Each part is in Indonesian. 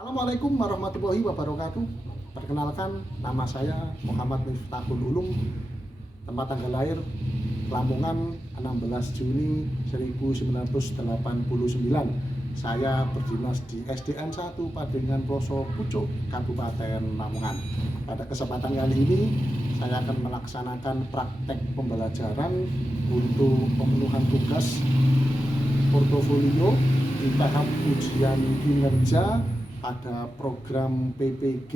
Assalamualaikum warahmatullahi wabarakatuh. Perkenalkan, nama saya Muhammad Miftahul Ulum. Tempat tanggal lahir Lamongan 16 Juni 1989. Saya berdinas di SDN 1 Padingan Ploso Pucuk, Kabupaten Lamongan. Pada kesempatan kali ini saya akan melaksanakan praktek pembelajaran untuk pemenuhan tugas portofolio di tahap ujian kinerja pada program PPG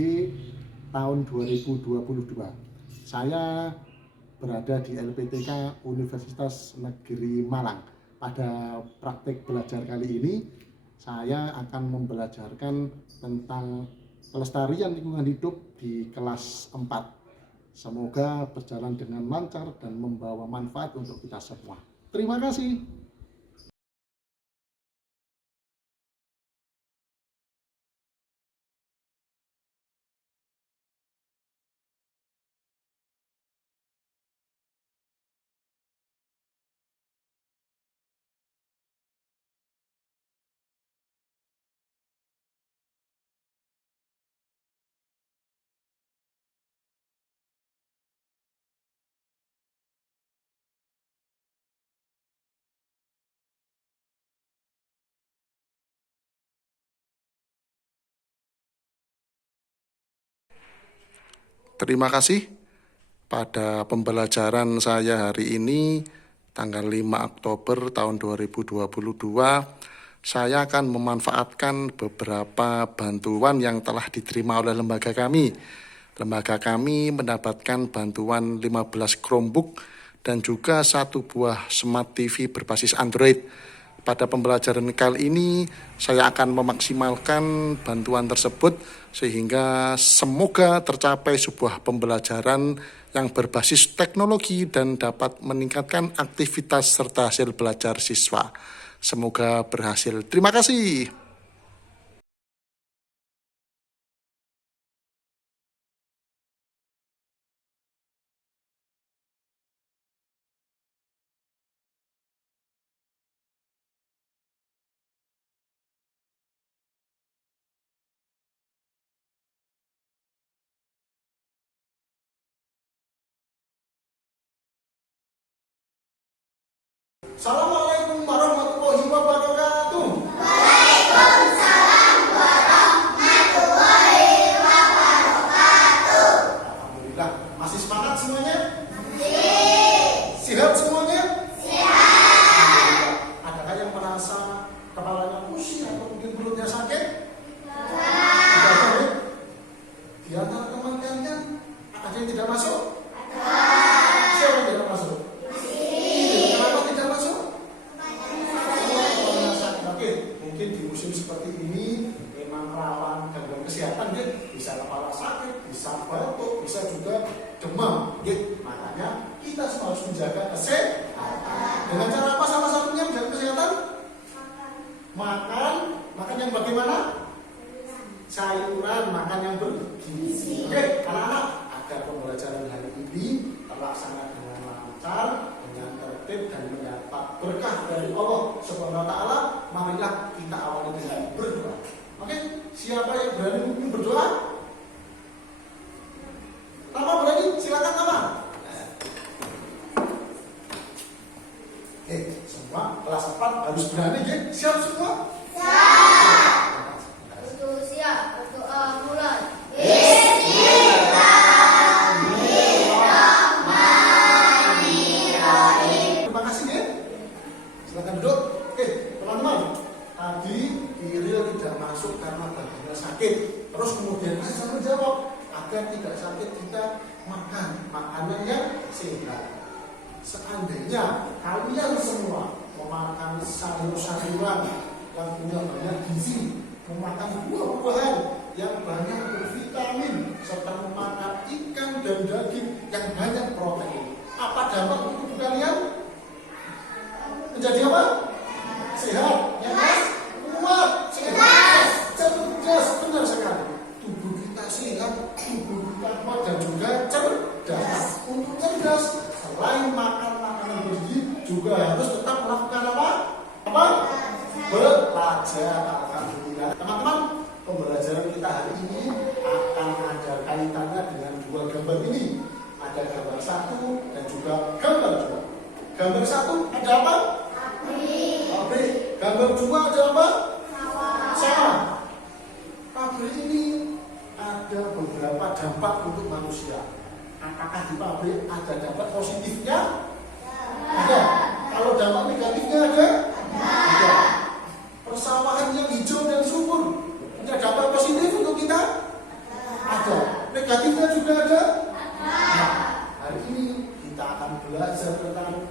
tahun 2022. Saya berada di LPTK Universitas Negeri Malang. Pada praktek belajar kali ini, saya akan membelajarkan tentang pelestarian lingkungan hidup di kelas 4. Semoga berjalan dengan lancar dan membawa manfaat untuk kita semua. Terima kasih. Terima kasih. Pada pembelajaran saya hari ini, tanggal 5 Oktober tahun 2022, saya akan memanfaatkan beberapa bantuan yang telah diterima oleh lembaga kami. Lembaga kami mendapatkan bantuan 15 Chromebook dan juga 1 buah Smart TV berbasis Android. Pada pembelajaran kali ini, saya akan memaksimalkan bantuan tersebut sehingga semoga tercapai sebuah pembelajaran yang berbasis teknologi dan dapat meningkatkan aktivitas serta hasil belajar siswa. Semoga berhasil. Terima kasih. Assalamualaikum warahmatullahi wabarakatuh. Waalaikumsalam warahmatullahi wabarakatuh. Alhamdulillah, masih semangat semuanya? Masih. Sehat semuanya? Sehat. Adakah yang merasa kepalanya pusing atau mungkin perutnya sakit? Tidak. Tidak ada, ya? Di antara teman kalian ada yang tidak masuk? Ada. Siapa yang tidak masuk? Kenapa tidak masuk? Oke, mungkin di musim seperti ini memang rawan gangguan kesehatan, ya. Bisa kepala sakit, bisa batuk, bisa juga demam, ya. Makanya kita semua harus menjaga kesehatan. Dengan cara apa salah satunya menjaga kesehatan? Makan yang bagaimana? Sayuran, makan yang bergizi. Oke, anak-anak, agar pembelajaran hari ini terlaksana dengan lancar, dengan tertib dan mendapat berkah dari Allah Subhanahu wa taala, marilah kita awali dengan berdoa. Oke, siapa yang berani berdoa? Nama berani? Silakan nama. Oke, semua kelas 4 harus berani, ya? Siap semua? Siap. Berdoa mulai. Terima kasih, ya. Silakan duduk. Oke, teman-teman. Tadi Iril tidak masuk karena badannya sakit. Terus kemudian saya menjawab, agar tidak sakit kita makan makanan yang sehat. Seandainya kalian semua memakan sayur-sayuran yang punya banyak gizi, memakan buah-buahan yang banyak bervitamin, serta memakan ikan dan daging yang banyak protein, apa dampak untuk tubuh kalian? Menjadi apa? Sehat, ya mas? Kuat, sehat, cerdas, benar sekali. Tubuh kita sehat, tubuh kita kuat dan juga cerdas. Untuk cerdas, selain makan makanan bergizi, juga harus tetap melakukan apa? Belajar. Alhamdulillah. Teman-teman, pembelajaran pabrik ini ada beberapa dampak untuk manusia. Apakah di pabrik ada dampak positifnya? Ada. Kalau dampak negatifnya ada? Ada. Persawahan yang hijau dan subur punya dampak positif untuk kita? Ada. Negatifnya juga ada? Nah, hari ini kita akan belajar tentang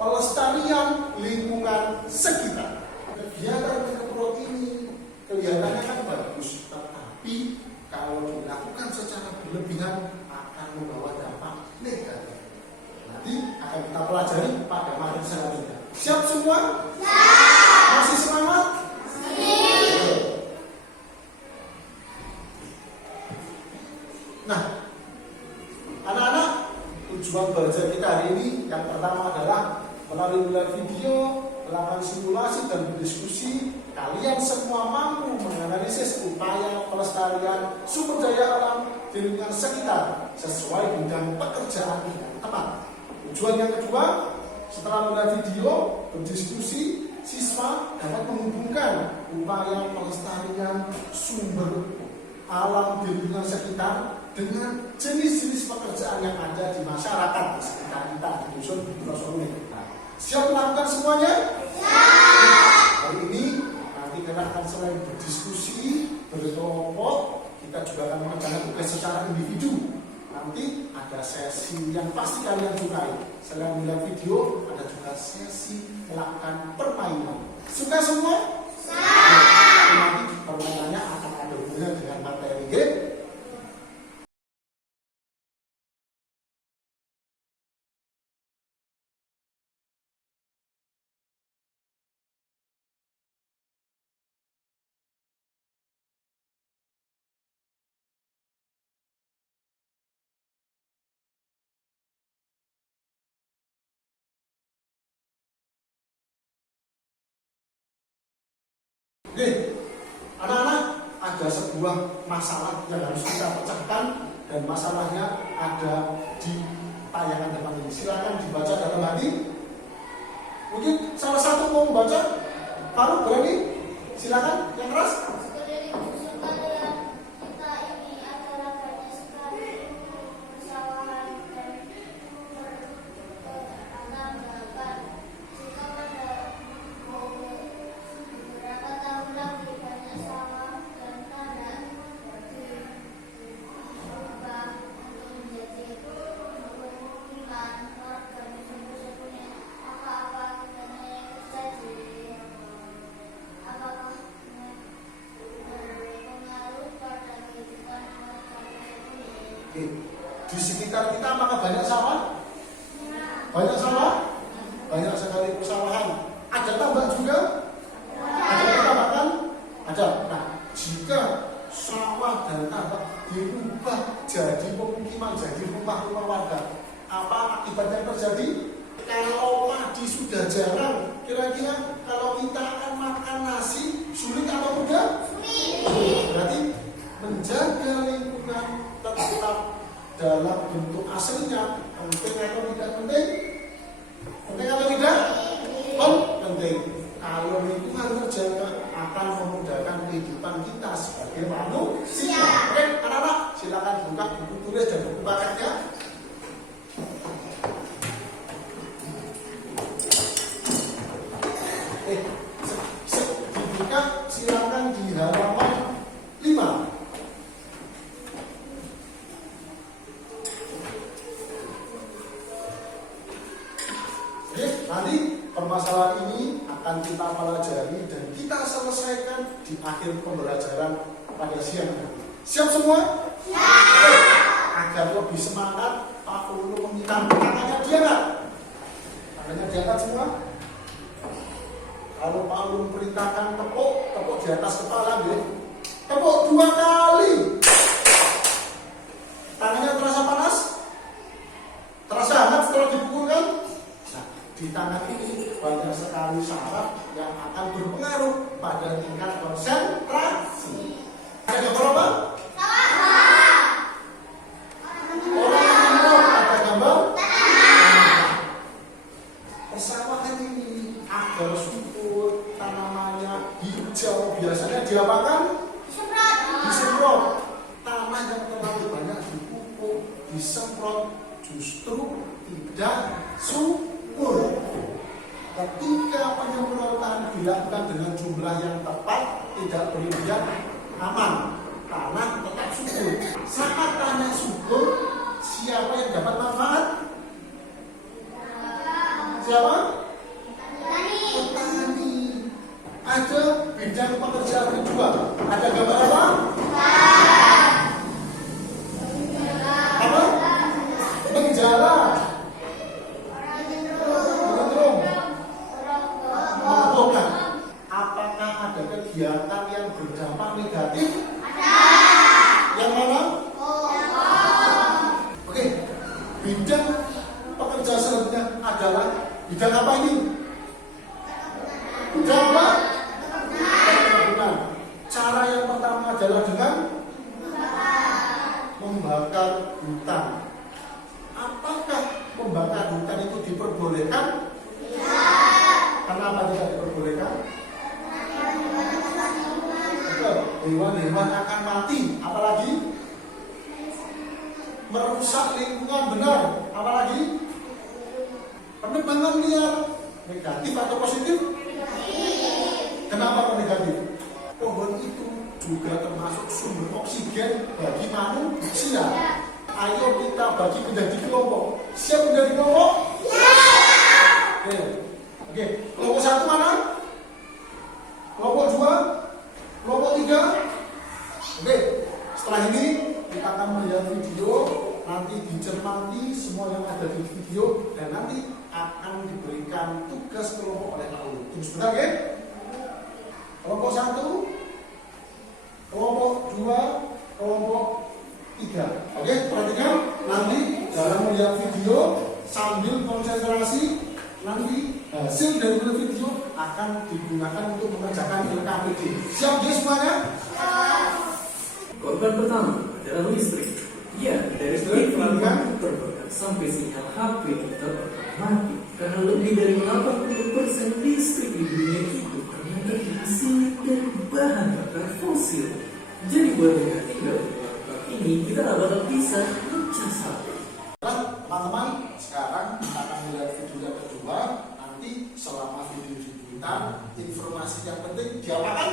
pelestarian lingkungan sekitar. Kegiatan mikropro ini kelihatannya kan bagus, tetapi kalau dilakukan secara berlebihan akan membawa dampak negatif. Nanti akan kita pelajari pada materi selanjutnya. Siap semua? Siap. Masih semangat? Siap. Nah, anak-anak, tujuan belajar kita hari ini yang pertama adalah melalui video, melakukan simulasi dan berdiskusi, kalian semua mampu menganalisis upaya pelestarian sumber daya alam di lingkungan sekitar sesuai bidang pekerjaan teman. Tujuan yang kedua, setelah melihat video, berdiskusi, siswa dapat menghubungkan upaya pelestarian sumber alam di lingkungan sekitar dengan jenis-jenis pekerjaan yang ada di masyarakat di sekitar kita di dusun pelosok ini. Siap melakukan semuanya? Siap. Hari ini nanti kita akan selain berdiskusi berkelompok, kita juga akan mengerjakan tugas secara individu. Nanti ada sesi yang pasti kalian sukai. Selain melihat video, ada juga sesi melakukan permainan. Suka semua? Siap. Nanti permainannya akan ada hubungannya dengan materi game. Oke, anak-anak, ada sebuah masalah yang harus kita pecahkan dan masalahnya ada di tayangan depan ini. Silakan dibaca dalam hati. Mungkin salah satu mau membaca, Faruk berani? Silakan, yang keras. Sekeliling dusun kalian kita ini adalah banyak sekali persawahan dan perkebunan bahkan jika pada beberapa tahun lagi banyak sawah dan tanah diubah untuk menjadi permukiman warga dusun tersebut. Apa-apa kiranya yang terjadi? Apakah berpengaruh pada kehidupan warga tersebut? Oke, di sekitar kita apakah banyak sawah? Banyak sawah? Banyak sekali persawahan. Ada tambak juga? Ada tambahkan? Ada. Nah, jika sawah dan tambak dirubah jadi pemukiman, jadi rumah-rumah warga, apa akibat yang terjadi? Kalau padi sudah jarang, kira-kira kalau kita akan makan nasi, sulit atau mudah? Sulit. Berarti menjaga lingkungan tetap dalam bentuk aslinya penting atau tidak penting? Penting atau tidak? Penting. Kalau lingkungan terjaga akan memudahkan kehidupan kita sebagai manusia. Oke, anak-anak, silakan buka buku tulis dan buku paketnya. Dibuka, silakan di halaman 5. Nanti permasalahan ini akan kita pelajari dan kita selesaikan di akhir pembelajaran pada siang nanti. Siap semua? Siap. Agar lebih semangat, Pak Ulu meminta tangannya diangkat. Tangannya diangkat semua. Kalau Pak Ulu perintahkan tepuk di atas kepala, ya. Tepuk 2 kali. Tangannya terasa panas? Terasa hangat setelah dipukulkan? Di tangan ini banyak sekali saraf yang akan berpengaruh pada tingkat konsentrasi. Ada gambar apa? Orang yang minum ada gambar? Persawahan ini agar subur, tanamannya hijau biasanya diapakan? Disemprot. Tanah yang terlalu banyak dipupuk, disemprot justru tidak subur. Ketika penyemprotan dilakukan dengan jumlah yang tepat, tidak berlebihan, aman, tanah tetap subur. Saat tanah subur, siapa yang dapat manfaat? Siapa? Petani. Ada bidang pekerjaan kedua. Ada gambar apa? Apa? Penjara. Mengumpulkan. Apakah ada kegiatan yang berdampak negatif? Yang mana? Oke. Bidang pekerjaan selanjutnya adalah bidang apa ini? Bidang apa? Perkebunan. Cara yang pertama adalah dengan membakar hutan. Apakah membakar hutan itu diperbolehkan? Kenapa tidak diperbolehkan? Hewan-hewan akan mati. Apalagi merusak lingkungan, benar. Apalagi penebangan liar. Negatif atau positif? Kenapa negatif? Pohon itu juga termasuk sumber oksigen bagi manusia. Ayo kita bagi menjadi kelompok. Siap menjadi kelompok? Oke. Kelompok satu mana? Kelompok dua? Kelompok tiga? Oke. Setelah ini kita akan melihat video. Nanti dicermati semua yang ada di video dan nanti akan diberikan tugas kelompok oleh Pak Ulu. Tunggu sebentar ya. Kelompok satu, kelompok dua, kelompok tiga. Oke, perhatikan nanti dalam melihat video sambil konsentrasi, nanti hasil dari video akan digunakan untuk mengerjakan LKPD. Siap ya semuanya? Korban pertama adalah listrik. Ya, dari segi pelanggan terbakar sampai sinyal HP kita mati karena lebih dari 80% listrik di dunia itu ternyata dihasilkan dari bahan bakar fosil. Jadi buat yang tinggal di tempat ini kita nggak bakal bisa ngecas HP. Teman-teman, sekarang kita akan melihat video yang kedua. Nanti selama video diputar, informasi yang penting diapakan?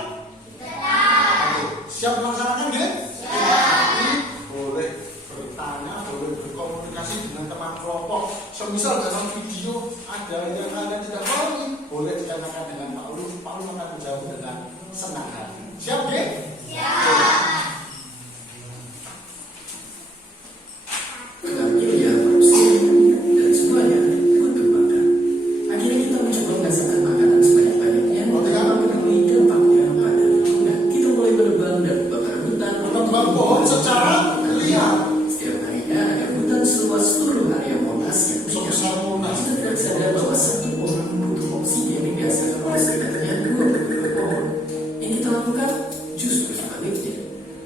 Siap melaksanakan ya? Tapi boleh bertanya, boleh berkomunikasi dengan teman kelompok. Semisal dalam video ada yang kalian tidak tahu, boleh ditanyakan dengan Pak Ulu. Pak Ulu akan menjawab dengan senang hati. Siap ya? Siap. Akhirnya manusia dan semuanya ikut berbakar. Akhirnya kita mencoba merasakan makanan sebanyak-banyaknya tanpa peduli dampaknya pada lingkungan. Kita mulai menerbang dan bakar hutan, menebang pohon secara liar. Setiap harinya ada hutan seluas seluruh area Monas yang Sebesar Monas. kita tidak sadar bahwa setiap orang membutuh oksigen yang dihasilkan oleh setidaknya 20 pohon. Yang kita lakukan justru sebaliknya.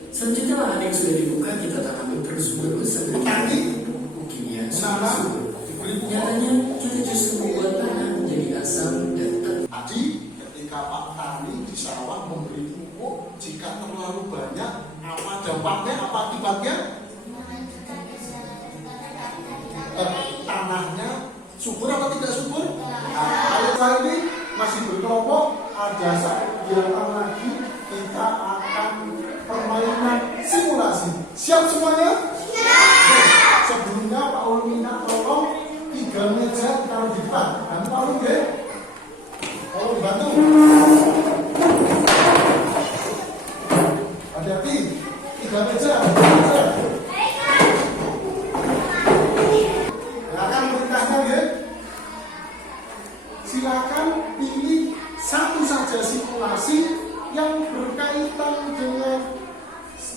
Selanjutnya lahan yang sudah dibuka kita tanami terus-menerus sampai Petani pupuk kimia menanam subur. diberi pupuk. Nyatanya kita justru membuat tanah menjadi asam dan Tadi ketika Pak Tani di sawah memberi pupuk, jika terlalu banyak, apa dampaknya, apa akibatnya? Tanahnya subur atau tidak subur? Kalau kali ini masih berkelompok, ada satu kegiatan lagi, kita akan permainan simulasi. Siap semuanya? Siap. Sebelumnya Pak Ulu minta tolong 3 meja ditaruh di depan. Nanti Pak Ulu deh. Kalau dibantu. Hati-hati. 3 meja. Silakan perintahkan ya. Silakan pilih satu saja simulasi yang berkaitan dengan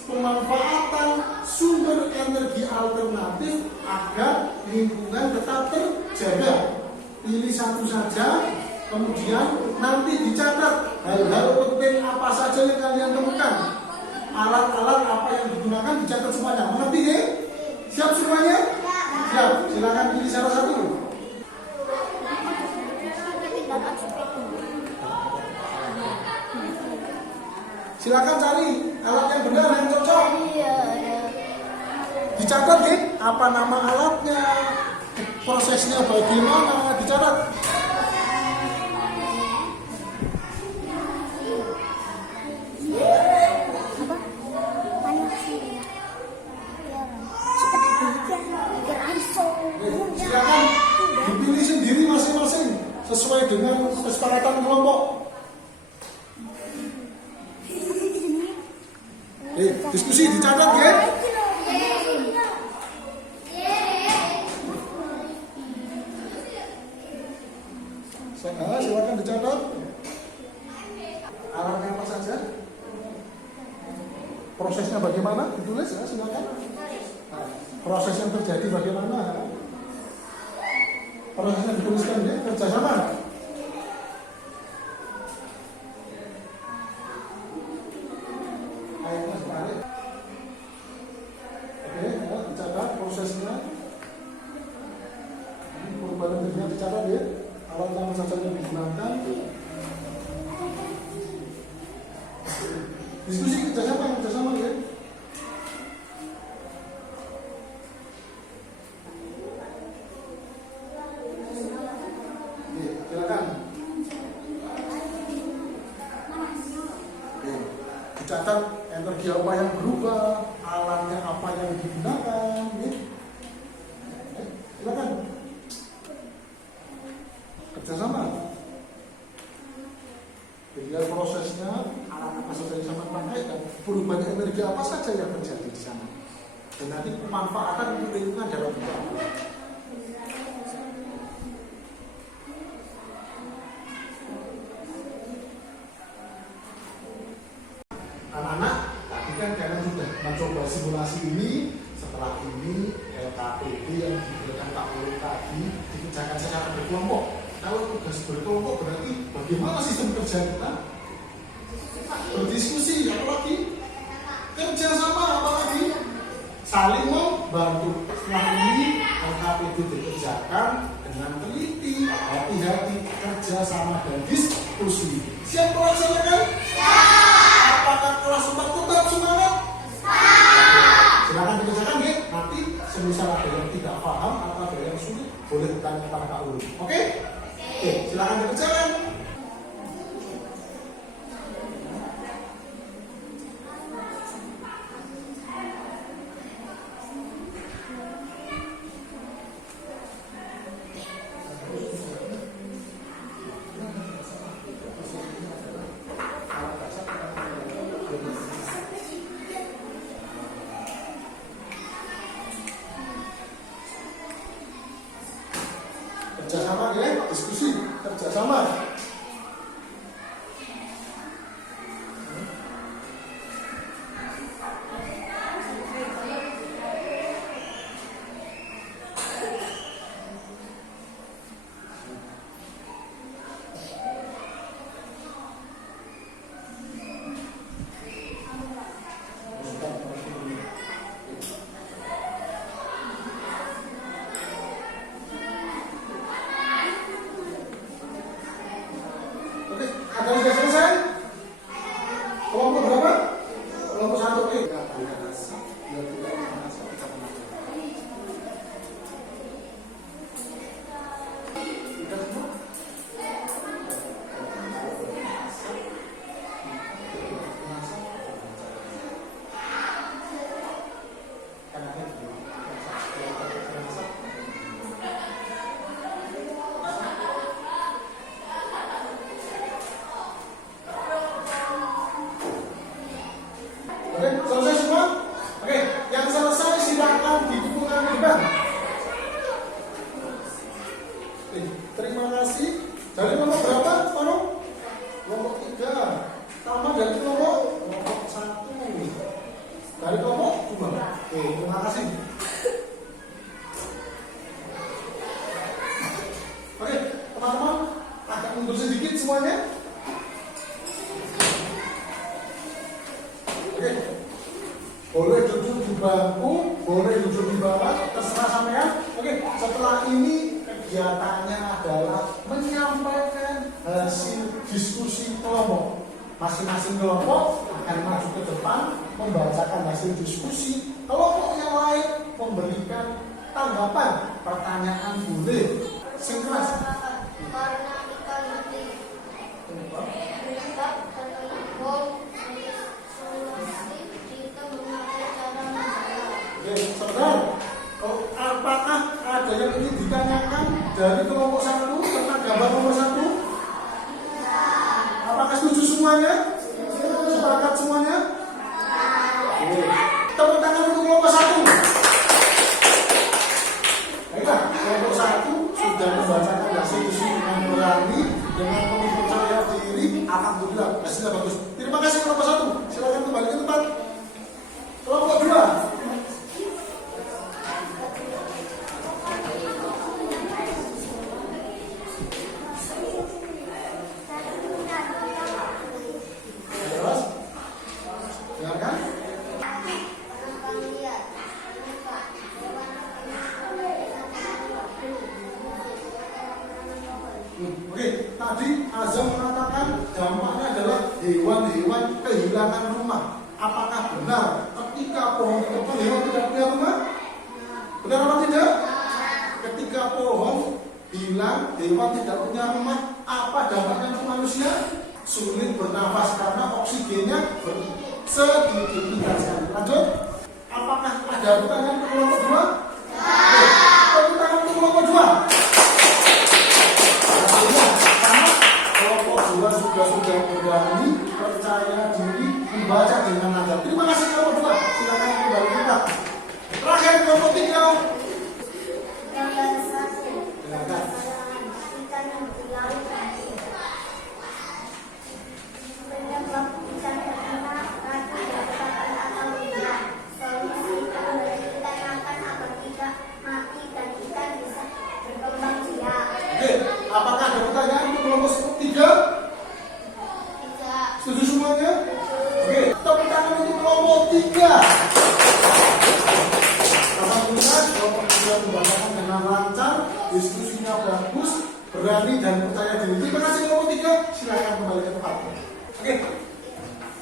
pemanfaatan sumber energi alternatif agar lingkungan tetap terjaga. Pilih satu saja, kemudian nanti dicatat hal-hal penting apa saja yang kalian temukan. Alat-alat apa yang digunakan dicatat semuanya. Mengerti ya? Siap semuanya? Siap. Silakan pilih salah satu. Silakan cari alat yang benar, yang cocok. Iya. Dicatat ya, apa nama alatnya, prosesnya bagaimana, dicatat. Silakan dipilih sendiri masing-masing sesuai dengan kesepakatan kelompok. Diskusi dicatat ya. Silakan dicatat. Alatnya apa saja? Prosesnya bagaimana? Ditulis ya, silakan. Proses yang terjadi bagaimana? Prosesnya dituliskan ya, kerjasama. Oke, ya, dicatat prosesnya. Ini perubahan kerja dicatat ya. Alat yang saja yang digunakan. Diskusi kerjasama ya. Silakan. Dicatat energi apa yang berubah, alatnya apa yang digunakan. Silakan. Kerjasama. Dilihat prosesnya, alat apa saja yang sama pakai dan perubahan energi apa saja yang terjadi di sana. Dan nanti pemanfaatan untuk lingkungan dalam bentuk apa. Anak-anak, tadi kan kalian sudah mencoba simulasi ini. Setelah ini LKPD yang diberikan Pak Guru tadi dikerjakan secara berkelompok. Kalau tugas berkelompok berarti bagaimana sistem kerja kita? Berdiskusi, apalagi kerja sama, apalagi saling membantu. Setelah ini LKPD dikerjakan dengan teliti, hati-hati, kerja sama dan diskusi. Siap melaksanakan? Apakah kelas 4 tetap semangat? Silakan dikerjakan ya. Nanti semisal ada yang tidak paham atau ada yang sulit, boleh bertanya kepada Kak Ulu. Oke, silakan dikerjakan. Kerjasama ya, diskusi, kerjasama. Ada sudah selesai? Kelompok berapa? Kelompok 1. Oke. Oke, selesai semua? Oke, yang selesai silakan dibukukan di depan. Oke, terima kasih. Dari kelompok berapa, Faruk? Kelompok 3. Tambah dari kelompok 1. Dari kelompok 2. Oke, terima kasih. Oke, teman-teman, agak mundur sedikit semuanya. Oke, boleh duduk di bangku, boleh duduk di bawah, terserah sampean. Oke, setelah ini kegiatannya adalah menyampaikan hasil diskusi kelompok. Masing-masing kelompok akan maju ke depan membacakan hasil diskusi. Kelompok yang lain memberikan tanggapan, pertanyaan boleh. Singkeras. Karena ikan mati menetap terkembang solusi kita memakai cara menjawab. Oke, saudara, apakah ada yang ingin ditanyakan dari kelompok 1 tentang gambar nomor 1? Apakah setuju semuanya? Sepakat semuanya? Oke. Tepuk tangan untuk kelompok 1. Baiklah, kelompok 1 sudah membacakan hasil diskusi dengan berani, dengan penuh percaya diri. Alhamdulillah, hasilnya bagus. Terima kasih kelompok 1. Silakan kembali ke tempat. Kelompok 2. Terus, silakan. Penonton lihat, lupa, Oke, tadi Azam mengatakan dampaknya adalah hewan-hewan kehilangan rumah. Apakah benar ketika pohon ditebang hewan tidak punya rumah? Benar apa tidak? Ketika pohon hilang, hewan tidak punya rumah, apa dampaknya untuk manusia? Sulit bernafas karena oksigennya sedikit sekali. Lanjut. Apakah ada pertanyaan untuk kelompok 2? Pertanyaan untuk kelompok 2. Artinya, karena kelompok 2 sudah berani, percaya diri, membaca dengan nada. Terima kasih kelompok 2. Silakan kembali kita. Terakhir kelompok 3. gambar 1. Silakan. Ikan yang di laut. Penyebab ikan terkena ratu dikatakan atau tidak. Solusi memberi ikan makan agar tidak mati dan ikan bisa berkembang biak. Oke, apakah ada pertanyaan untuk kelompok 3? Tidak. Setuju semuanya? Oke, tepuk tangan untuk kelompok 3. Alhamdulillah, kelompok 3 membacakan dengan lancar, diskusinya bagus, berani dan percaya diri. Terima kasih kelompok 3. Silakan kembali ke tempat. Oke,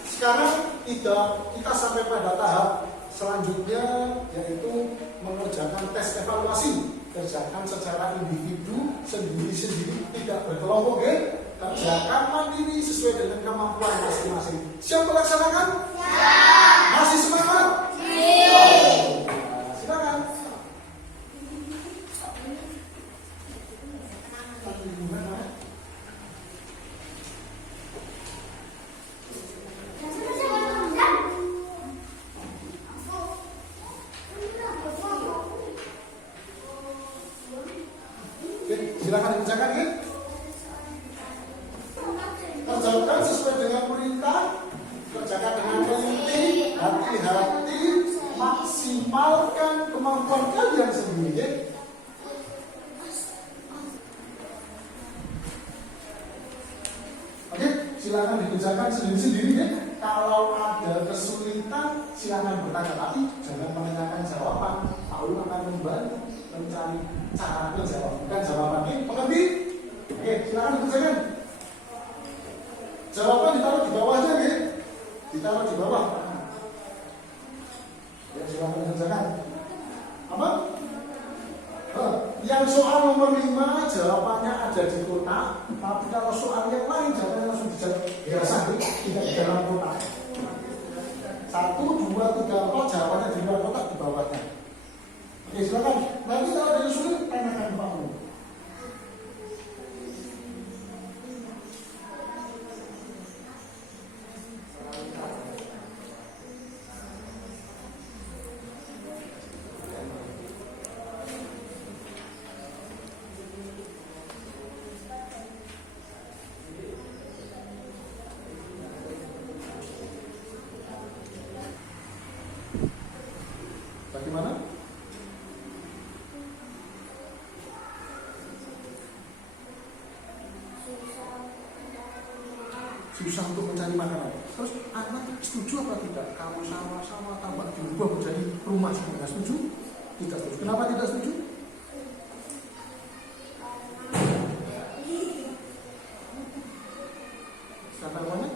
sekarang kita sampai pada tahap selanjutnya, yaitu mengerjakan tes evaluasi. Kerjakan secara individu, sendiri-sendiri, tidak berkelompok, oke? Kerjakan mandiri sesuai dengan kemampuan masing-masing. Siap melaksanakan? Siap. Masih semangat? Siap. Silakan. Oke, silakan dikerjakan ya. Kerjakan sesuai dengan perintah, kerjakan dengan teliti, hati-hati, maksimalkan kemampuan kalian sendiri ya. Oke, silakan dikerjakan sendiri-sendiri ya. Kalau ada kesulitan, silakan bertanya, tapi jangan menanyakan jawaban. Paul akan membantu mencari cara menjawab, bukan jawabannya. Mengerti? Oke, silakan dikerjakan. Jawaban ditaruh di bawahnya ya. Ditaruh di bawah. Ya, silakan dikerjakan. Apa? Yang soal nomor 5 jawabannya ada di kotak, tapi kalau soal yang lain jawabannya langsung dijawab biasa, tidak di dalam kotak. 1, 2, 3, 4 jawabannya di luar kotak di bawahnya. Oke, silakan. Nanti kalau ada yang sulit, tanyakan Pak Mu. Bagaimana? Susah untuk mencari makanan. Terus anak setuju apa tidak? Kalau sama-sama tambah diubah menjadi rumah, tidak setuju? Tidak setuju. Kenapa tidak setuju? Kata namanya?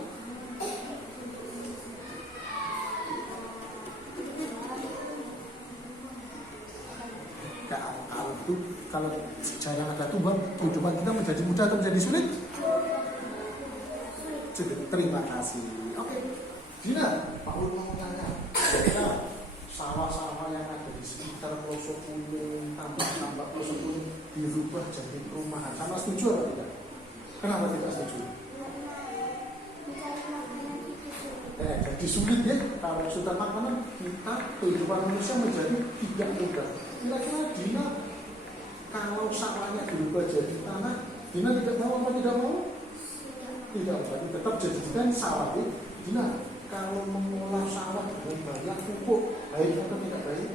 itu kalau jarang ada Tuhan, kehidupan kita menjadi mudah atau menjadi sulit? Sulit. Terima kasih. Oke. Dina, Pak Ul mau tanya. Sawah-sawah yang ada di sekitar pelosok gunung, tambak-tambak pelosok gunung dirubah jadi perumahan. Sama setuju atau tidak? Kenapa tidak setuju? Jadi sulit ya, kalau sudah makanan kita kehidupan manusia menjadi tidak mudah. Kira-kira Dina kalau sawahnya dirubah jadi tanah, Dina tidak mau apa tidak mau? Tidak, berarti tetap jadikan sawah ya. Dina, kalau mengolah sawah dengan banyak pupuk, baik atau tidak baik?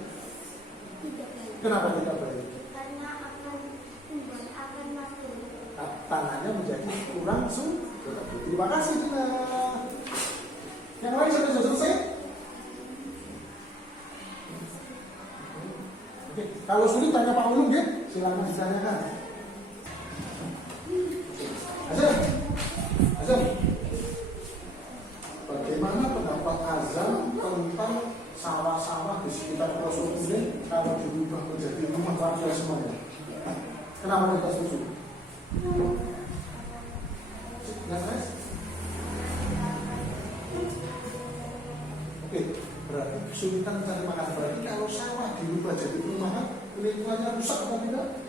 Tidak baik. Kenapa tidak baik? Karena akan tumbuh, akan mati. Tanahnya menjadi kurang subur. Terima kasih Dina. Yang lain sudah selesai? Oke, kalau sulit tanya Pak Ulung ya, silakan ditanyakan. Azam, bagaimana pendapat Azam tentang sawah-sawah di sekitar pelosok gunung kalau dirubah menjadi rumah warga semuanya? Kenapa kita setuju? Yang lain? Oke, berarti kesulitan mencari makan. Berarti kalau sawah dirubah jadi perumahan, lingkungannya rusak atau tidak?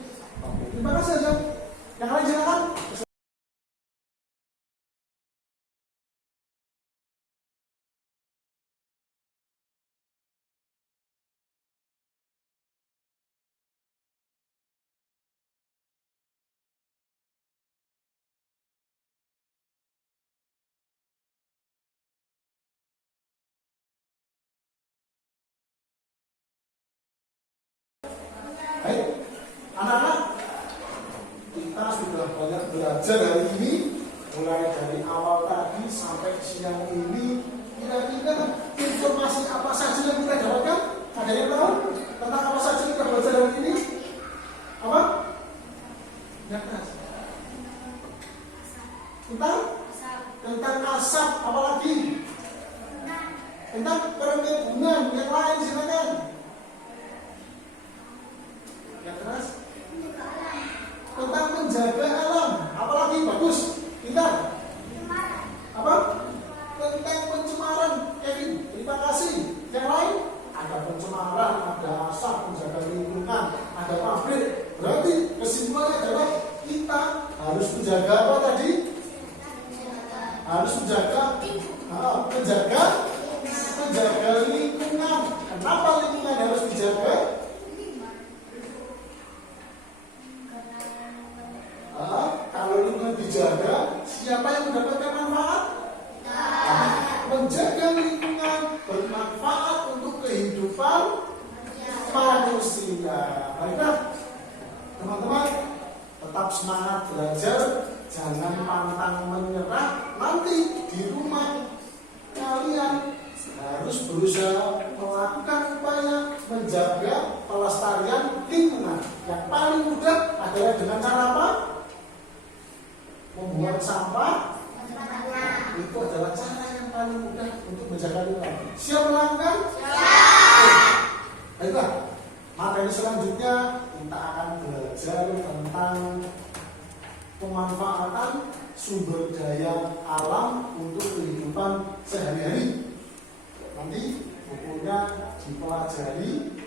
Oke, terima kasih Azam. Yang lain silakan. Baik, anak-anak, kita sudah banyak belajar hari ini, mulai dari awal tadi sampai siang ini. Kira-kira informasi apa saja yang kita dapatkan? Ada yang tahu tentang apa saja yang kita belajar hari ini? Apa? Ya, tentang asap, apa lagi? Tentang perkebunan, yang lain silakan. Yang keras tentang menjaga alam, apalagi bagus kita apa tentang pencemaran. Kevin, terima kasih. Yang lain ada pencemaran, ada asap, menjaga lingkungan, ada pabrik. Berarti kesimpulannya adalah kita harus menjaga apa tadi? Harus menjaga lingkungan. Kenapa lingkungan harus dijaga? Kalau lingkungan dijaga, siapa yang mendapatkan manfaat? Menjaga lingkungan bermanfaat untuk kehidupan manusia. Baiklah, teman-teman, tetap semangat belajar, jangan pantang menyerah. Nanti di rumah kalian harus berusaha melakukan upaya menjaga pelestarian lingkungan. Yang paling mudah adalah dengan cara apa? Membuang sampah. Itu adalah cara yang paling mudah untuk menjaga lingkungan. Siap melakukan? Siap. Baiklah, materi selanjutnya kita akan belajar tentang pemanfaatan sumber daya alam untuk kehidupan sehari-hari. Nanti bukunya dipelajari.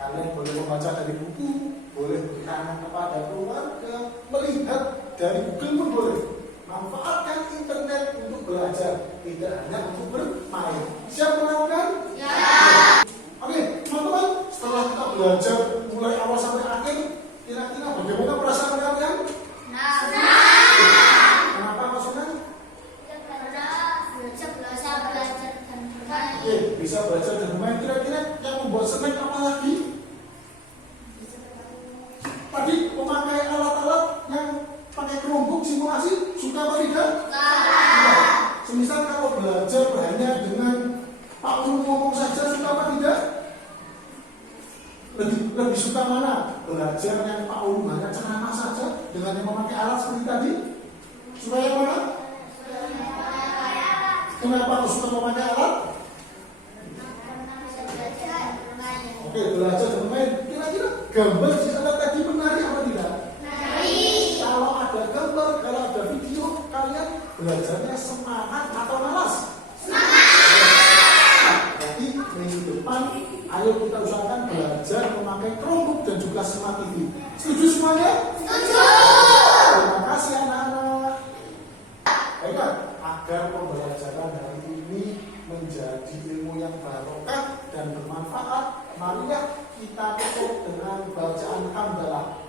Kalian boleh membaca dari buku, boleh bertanya kepada keluarga, melihat dari Google pun boleh. Manfaatkan internet untuk belajar, tidak hanya untuk bermain. Siap melakukan? Ya. Oke, teman-teman, setelah kita belajar mulai awal sampai akhir, kira-kira bagaimana perasaan kalian? Kenapa kok senang? Bisa belajar dan bermain. Kira-kira yang membuat senang apa lagi? Tadi memakai alat-alat yang pakai kerumpuk simulasi, suka apa tidak? Semisal kalau belajar hanya dengan Pak Guru ngomong saja, suka apa tidak? Lebih suka mana? Belajar yang Pak Guru hanya ceramah saja dengan yang memakai alat seperti tadi? Suka yang mana? Kenapa suka memakai alat? Oke, belajar dan bermain. Kira-kira gambar di sana Belajarnya semangat atau malas? Semangat. Jadi minggu depan, ayo kita usahakan belajar memakai Chromebook dan juga Smart TV. Setuju semuanya? Setuju. Terima kasih anak-anak. Baiklah, agar pembelajaran hari ini menjadi ilmu yang barokah dan bermanfaat, marilah kita tutup dengan bacaan hamdalah.